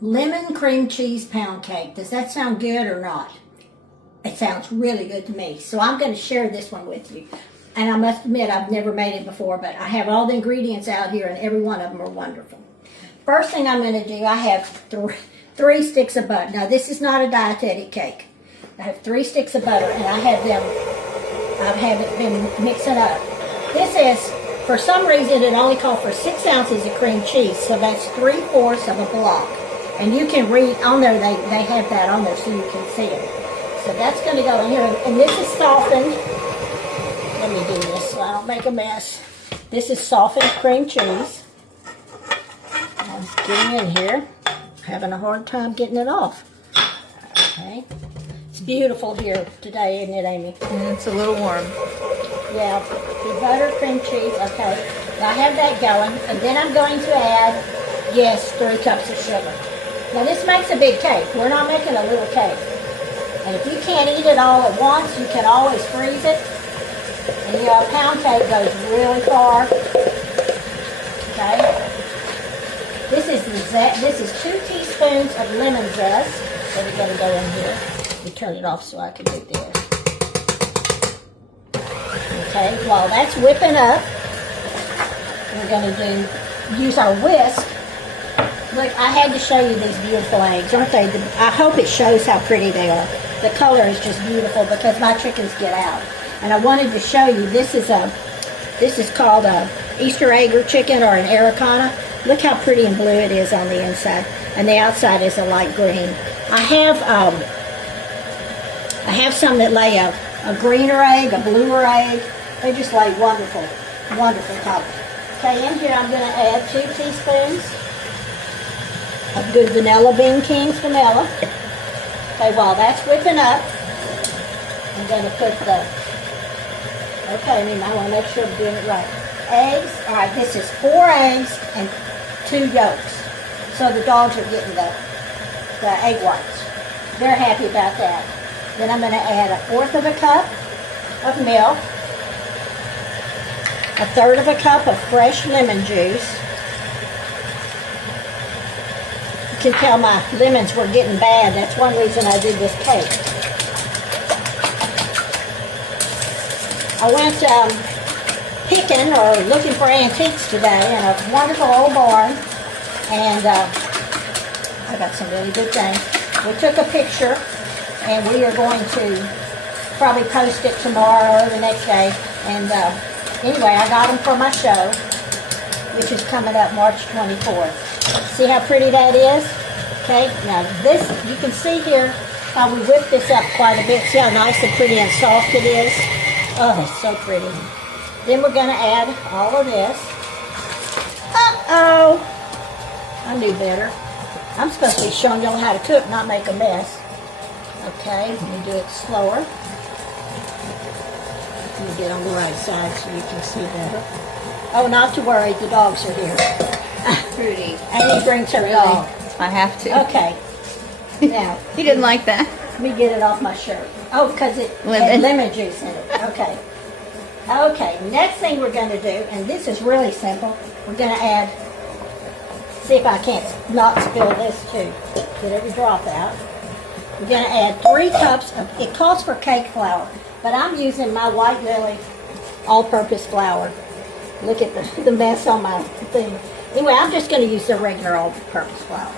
lemon cream cheese pound cake. Does that sound good or not? It sounds really good to me. So I'm going to share this one with you. And I must admit, I've never made it before, but I have all the ingredients out here, and every one of them are wonderful. First thing I'm going to do, I have three sticks of butter. Now, this is not a dietetic cake. I have 3 sticks of butter, and I have been mixing up. This is, for some reason, it only called for 6 ounces of cream cheese, so that's 3/4 of a block. And you can read on there, they have that on there so you can see it. So that's going to go in here, and this is softened. Let me do this so I don't make a mess. This is softened cream cheese. I'm getting in here, having a hard time getting it off. Okay. It's beautiful here today, isn't it, Amy? It's a little warm. Yeah, the butter, cream cheese, okay. Now I have that going, and then I'm going to add, yes, 3 cups of sugar. Now this makes a big cake. We're not making a little cake. And if you can't eat it all at once, you can always freeze it. And you know, a pound cake goes really far. Okay. This is 2 teaspoons of lemon zest. So we're going to go in here. We turn it off so I can do this. Okay, while that's whipping up, we're going to use our whisk. Look, I had to show you these beautiful eggs, aren't they? I hope it shows how pretty they are. The color is just beautiful because my chickens get out. And I wanted to show you, this is called a Easter egg or chicken or an Americana. Look how pretty and blue it is on the inside. And the outside is a light green. I have some that lay a greener egg, a bluer egg. They just lay wonderful, wonderful color. Okay, in here I'm going to add 2 teaspoons of good vanilla Bean King's vanilla. Okay, while that's whipping up, I'm going to put okay, I want to make sure I'm doing it right. Eggs, all right, this is 4 eggs and 2 yolks. So the dogs are getting the egg whites. They're happy about that. Then I'm going to add 1/4 of a cup of milk, 1/3 of a cup of fresh lemon juice. You can tell my lemons were getting bad. That's one reason I did this cake. I went picking or looking for antiques today in a wonderful old barn, and I got some really good things. We took a picture, and we are going to probably post it tomorrow or the next day. And anyway, I got them for my show, which is coming up March 24th. See how pretty that is? Okay, now this, you can see here how we whipped this up quite a bit. See how nice and pretty and soft it is? Oh, it's so pretty. Then we're going to add all of this. Uh-oh! I knew better. I'm supposed to be showing y'all how to cook, not make a mess. Okay, let me do it slower. Let me get on the right side so you can see better. Oh, not to worry, the dogs are here. Pretty. Amy brings her dog. I have to. Okay. Now. He didn't like that. Let me get it off my shirt. Oh, because it had lemon juice in it. Okay. Okay, next thing we're going to do, and this is really simple, we're going to add, see if I can't not spill this too. Get every drop out. We're going to add 3 cups of, it calls for cake flour, but I'm using my White Lily all-purpose flour. Look at the mess on my thing. Anyway, I'm just going to use the regular all-purpose flour.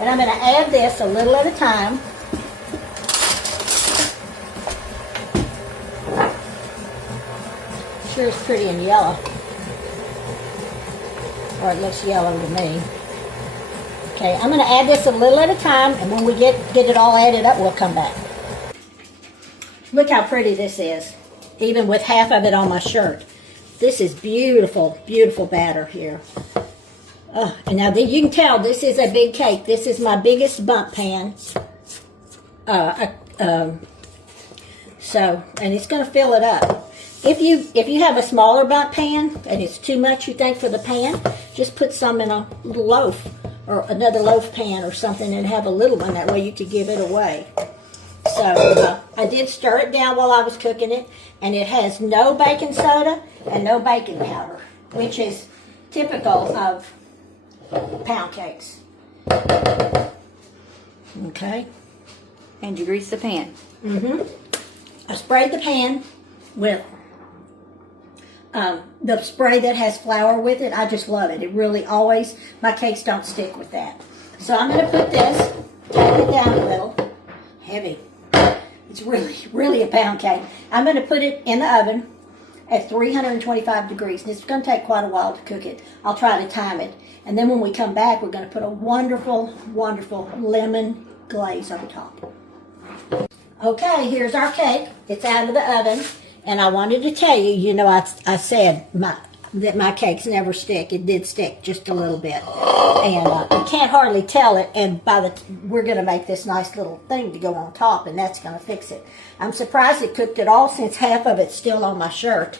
And I'm going to add this a little at a time. Sure is pretty and yellow. Or it looks yellow to me. Okay, I'm going to add this a little at a time, and when we get it all added up, we'll come back. Look how pretty this is, even with half of it on my shirt. This is beautiful, beautiful batter here. And now you can tell this is a big cake. This is my biggest bump pan. And it's going to fill it up. If you have a smaller bundt pan and it's too much you think for the pan, just put some in a little loaf or another loaf pan or something and have a little one. That way you could give it away. So I did stir it down while I was cooking it, and it has no baking soda and no baking powder, which is typical of pound cakes. Okay. And you grease the pan. I sprayed the pan with the spray that has flour with it. I just love it. It really always, my cakes don't stick with that. So I'm going to put this, take it down a little. Heavy. It's really a pound cake. I'm going to put it in the oven at 325 degrees. This is going to take quite a while to cook it. I'll try to time it. And then when we come back, we're going to put a wonderful, wonderful lemon glaze on top. Okay, here's our cake. It's out of the oven. And I wanted to tell you, you know, I said that my cakes never stick. It did stick just a little bit. And you can't hardly tell it. And we're going to make this nice little thing to go on top, and that's going to fix it. I'm surprised it cooked at all since half of it's still on my shirt.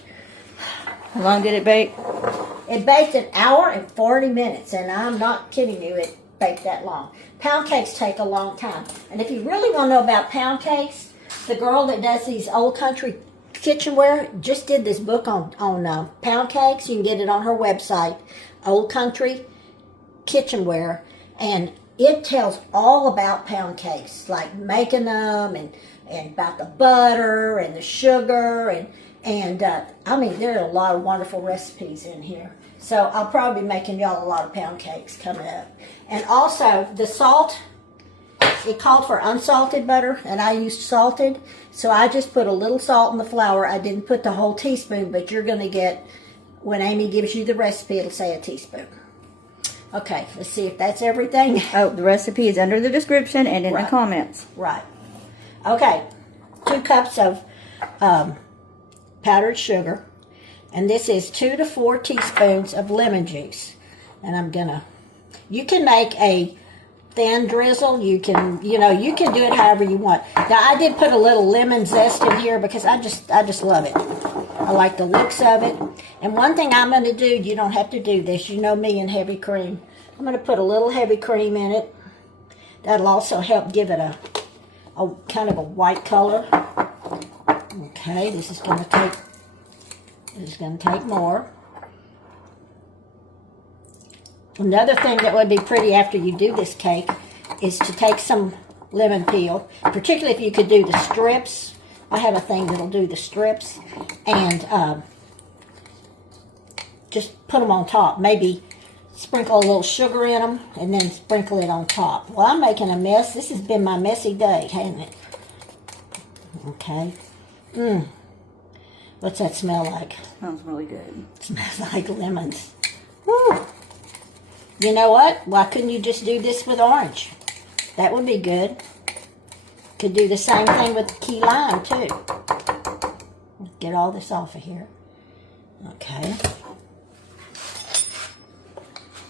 How long did it bake? It baked 1 hour and 40 minutes, and I'm not kidding you, it baked that long. Pound cakes take a long time. And if you really want to know about pound cakes, the girl that does these old country kitchenware just did this book on pound cakes. You can get it on her website, Old Country Kitchenware, and it tells all about pound cakes, like making them and about the butter and the sugar and I mean, there are a lot of wonderful recipes in here. So I'll probably be making y'all a lot of pound cakes coming up. And also the salt, it called for unsalted butter, and I used salted. So I just put a little salt in the flour. I didn't put the whole teaspoon, but you're going to get, when Amy gives you the recipe, it'll say a teaspoon. Okay, let's see if that's everything. Oh, the recipe is under the description and in the comments. Right. Okay, 2 cups of powdered sugar. And this is 2 to 4 teaspoons of lemon juice. And you can make a thin drizzle. You can do it however you want. Now, I did put a little lemon zest in here because I just love it. I like the looks of it. And one thing I'm going to do, you don't have to do this. You know me and heavy cream. I'm going to put a little heavy cream in it. That'll also help give it a kind of a white color. Okay, this is going to take more. Another thing that would be pretty after you do this cake is to take some lemon peel, particularly if you could do the strips. I have a thing that'll do the strips, and just put them on top. Maybe sprinkle a little sugar in them and then sprinkle it on top. Well, I'm making a mess. This has been my messy day, hasn't it? Okay. What's that smell like? Smells really good. It smells like lemons. Woo. You know what? Why couldn't you just do this with orange? That would be good. Could do the same thing with key lime, too. Get all this off of here. Okay.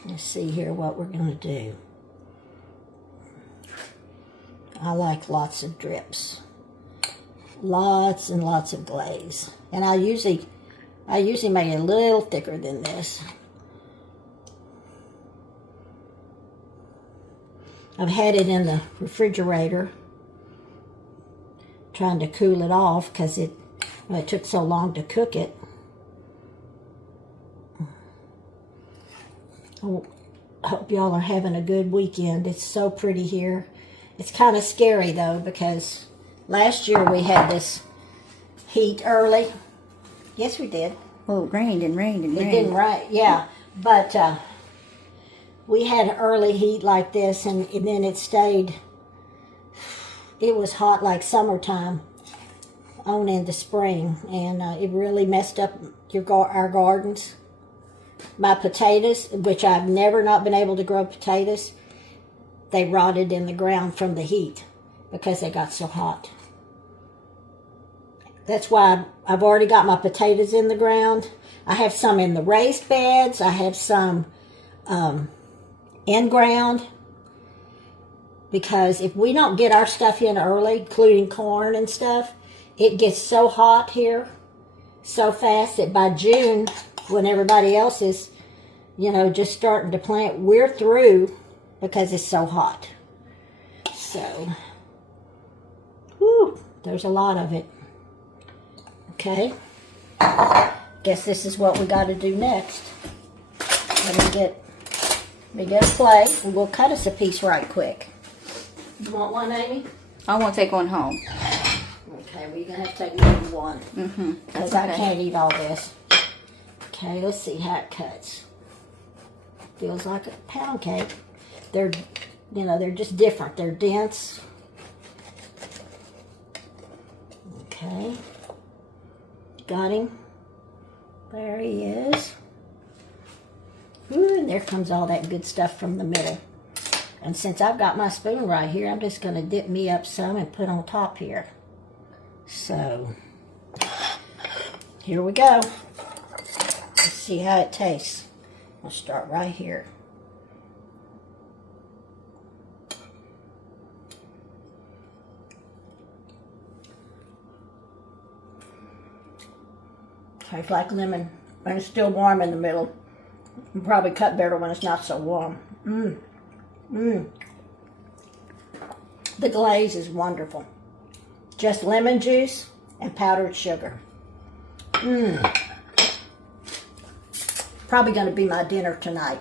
Let's see here what we're going to do. I like lots of drips. Lots and lots of glaze. And I usually make it a little thicker than this. I've had it in the refrigerator trying to cool it off because it took so long to cook it. I hope y'all are having a good weekend. It's so pretty here. It's kind of scary though because last year we had this heat early. Yes, we did. Well, it rained and rained and rained. It didn't rain, yeah. But we had early heat like this, and then it stayed. It was hot like summertime on into spring, and it really messed up our gardens. My potatoes, which I've never not been able to grow potatoes, they rotted in the ground from the heat because they got so hot. That's why I've already got my potatoes in the ground. I have some in the raised beds. I have some in ground. Because if we don't get our stuff in early, including corn and stuff, it gets so hot here so fast that by June, when everybody else is, just starting to plant, we're through because it's so hot. So, there's a lot of it. Okay. Guess this is what we got to do next. Let me get a plate, and we'll cut us a piece right quick. You want one, Amy? I want to take one home. Okay, well, you're going to have to take more than one. Mm-hmm. Because I can't eat all this. Okay, let's see how it cuts. Feels like a pound cake. They're, you know, they're just different. They're dense. Okay. Got him. There he is. Ooh, and there comes all that good stuff from the middle. And since I've got my spoon right here, I'm just going to dip me up some and put on top here. So, here we go. Let's see how it tastes. I'll start right here. Tastes like lemon, and it's still warm in the middle. You probably cut better when it's not so warm. Mmm. Mmm. The glaze is wonderful. Just lemon juice and powdered sugar. Mmm. Probably going to be my dinner tonight.